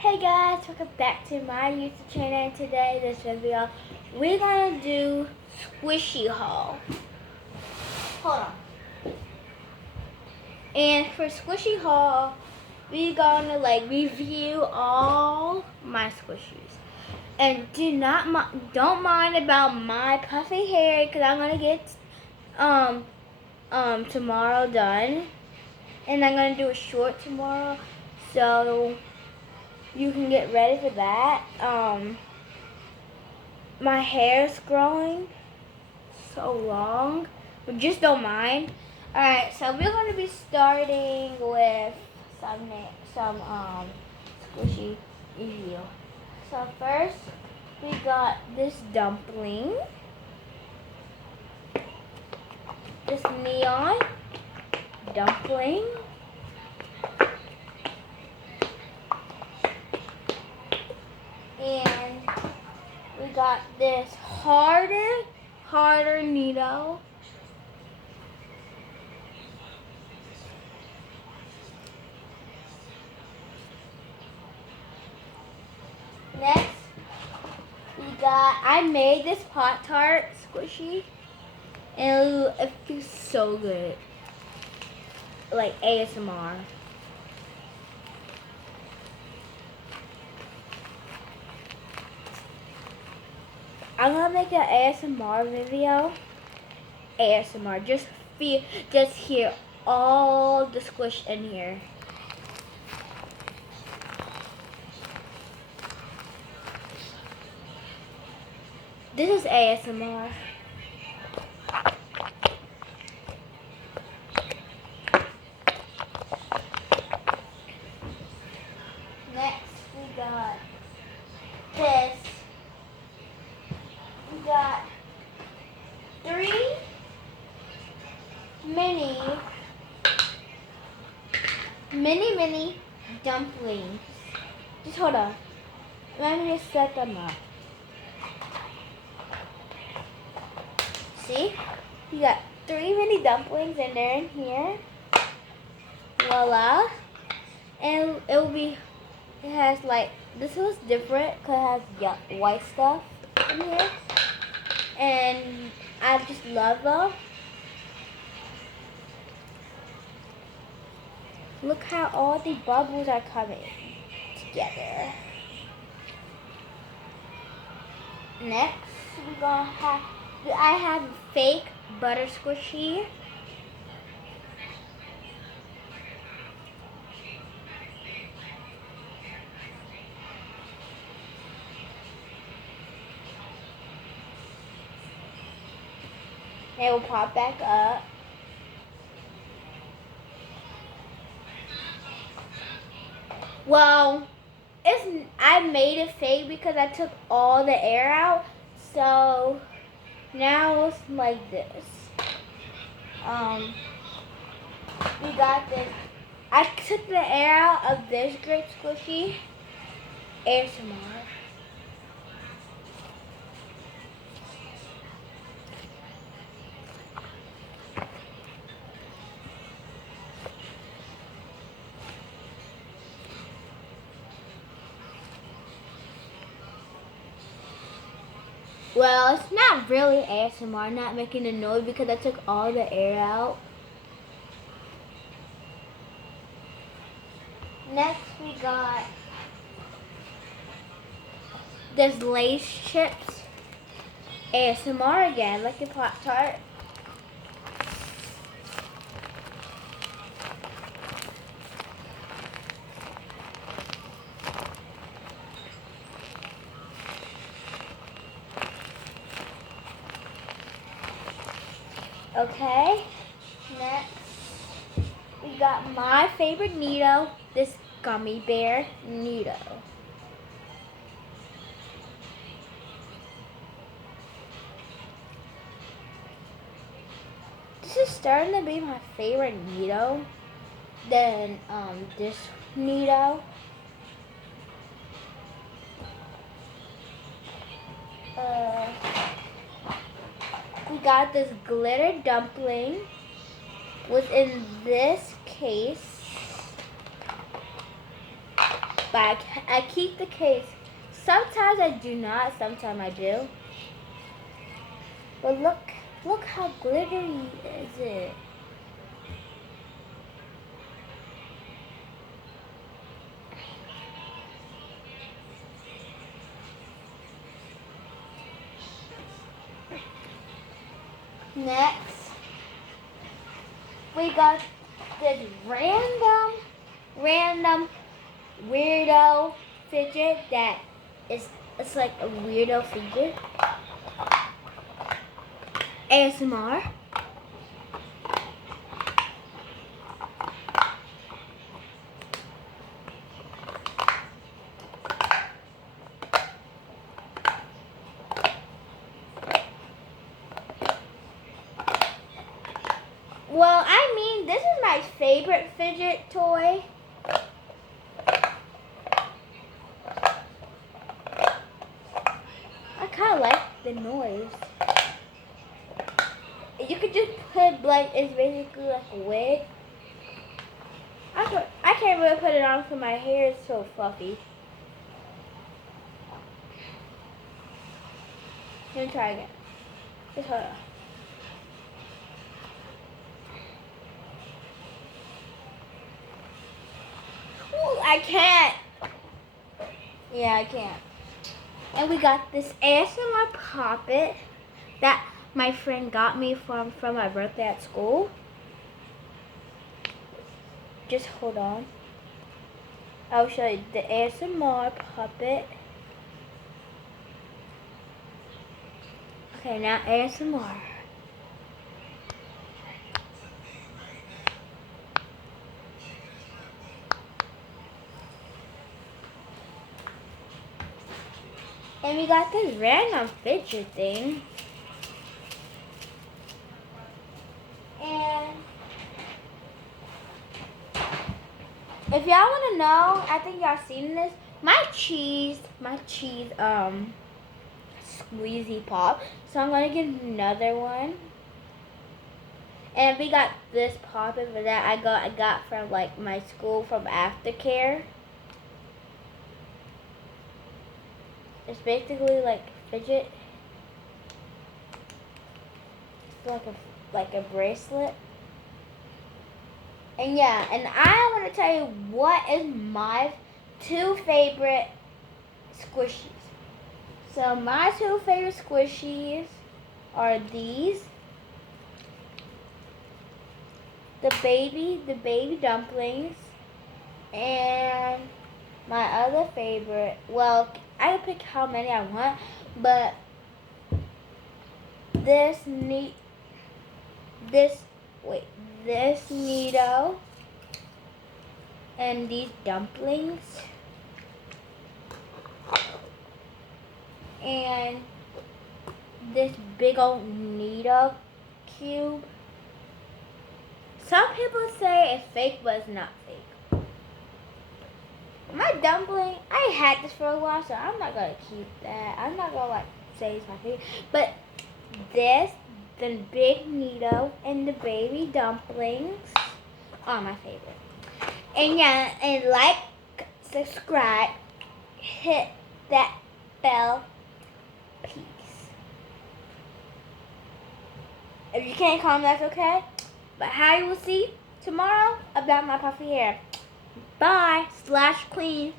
Hey guys, welcome back to my YouTube channel, and today this video we're gonna do squishy haul. Hold on. And for squishy haul, we're gonna review all my squishies. And don't mind about my puffy hair because I'm gonna get tomorrow done, and I'm gonna do a short tomorrow, so you can get ready for that. My hair's growing so long, but just don't mind. Alright, so we're gonna be starting with some squishy review. So first we got this dumpling. This neon dumpling. And we got this harder needoh. Next, I made this Pop-Tart squishy, and it feels so good, like ASMR. I'm gonna make an ASMR video. ASMR, just hear all the squish in here. This is ASMR. Next, we got this. We got 3 mini dumplings. Just hold on. Let me just set them up. See? You got 3 mini dumplings and they're in here. Voila. And it has this was different because it has white stuff in here. And I just love them. Look how all the bubbles are coming together. Next, I have fake butter squishy. It will pop back up. Well, I made it fake because I took all the air out. So now it's like this. We got this. I took the air out of this grape squishy. ASMR. Well, it's not really ASMR, not making a noise because I took all the air out. Next, we got this Lay's chips. ASMR again, like a Pop-Tart. Okay, next we got my favorite needoh, this gummy bear needoh. This is starting to be my favorite needoh than this needoh. We got this glitter dumpling within this case. But I keep the case. Sometimes I do not, sometimes I do. But look how glittery is it. Next, we got this random weirdo fidget that it's like a weirdo fidget. ASMR. Well, I mean, this is my favorite fidget toy. I kind of like the noise. You could just put, like, it's basically like a wig. I can't really put it on because my hair is so fluffy. Let me try again. Just hold on. Ooh, I can't. Yeah, I can't. And we got this ASMR puppet that my friend got me from my birthday at school. Just hold on. I'll show you the ASMR puppet. Okay, now ASMR. And we got this random fidget thing. And if y'all want to know, I think y'all seen this. My cheese squeezy pop. So I'm gonna get another one. And we got this puppet for that I got from like my school from aftercare. It's basically like fidget. It's like a bracelet. And yeah, and I want to tell you what is my 2 favorite squishies. So my 2 favorite squishies are these. The baby dumplings. And my other favorite, well, I can pick how many I want, but this needoh and these dumplings and this big old needoh cube. Some people say it's fake, but it's not fake. My dumpling, I had this for a while, so I'm not gonna keep that. I'm not gonna like say it's my favorite. But this, the big needoh, and the baby dumplings are my favorite. And yeah, and like, subscribe, hit that bell, peace. If you can't comment, that's okay. But how you will see tomorrow about my puffy hair. Bye /queen.